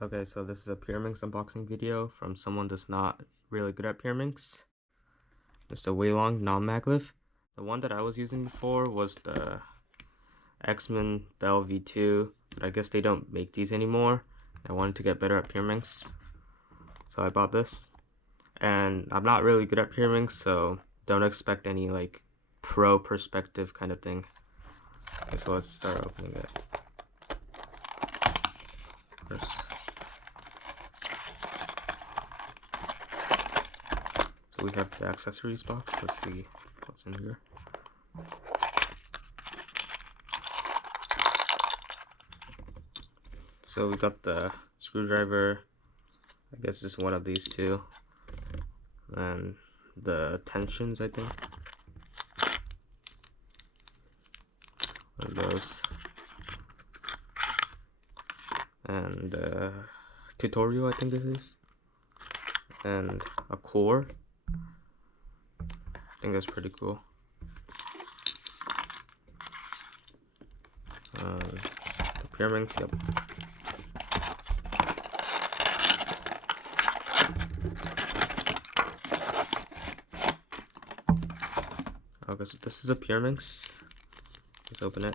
Okay, so this is a Pyraminx unboxing video from someone that's not really good at Pyraminx. It's the Weilong non-maglev. The one that I was using before was the X-Men Bell V2, but I guess they don't make these anymore. I wanted to get better at Pyraminx, so I bought this. And I'm not really good at Pyraminx, so don't expect any like pro perspective kind of thing. Okay, so let's start opening it. First. So we have the accessories box. Let's see what's in here. So we got the screwdriver. I guess it's one of these two. And the tensions, I think. One of those. And tutorial, I think this is. And a core. I think that's pretty cool. The Pyraminx, yep. Okay, so this is a Pyraminx. Let's open it.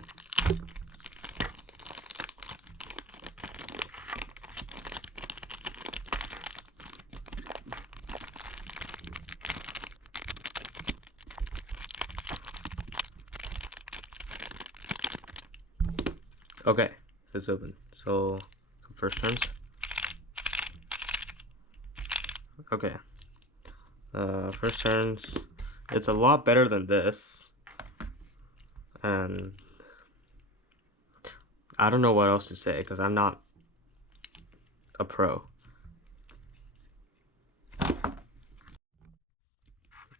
Okay, so it's open. So first turns. Okay. First turns. It's a lot better than this. And I don't know what else to say because I'm not a pro.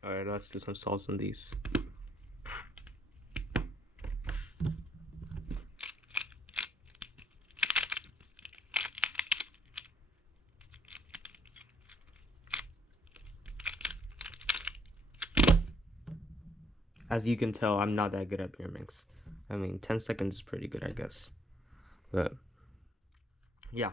Alright, let's do some solves on these. As you can tell, I'm not that good at Pyraminx. I mean, 10 seconds is pretty good, I guess. But yeah.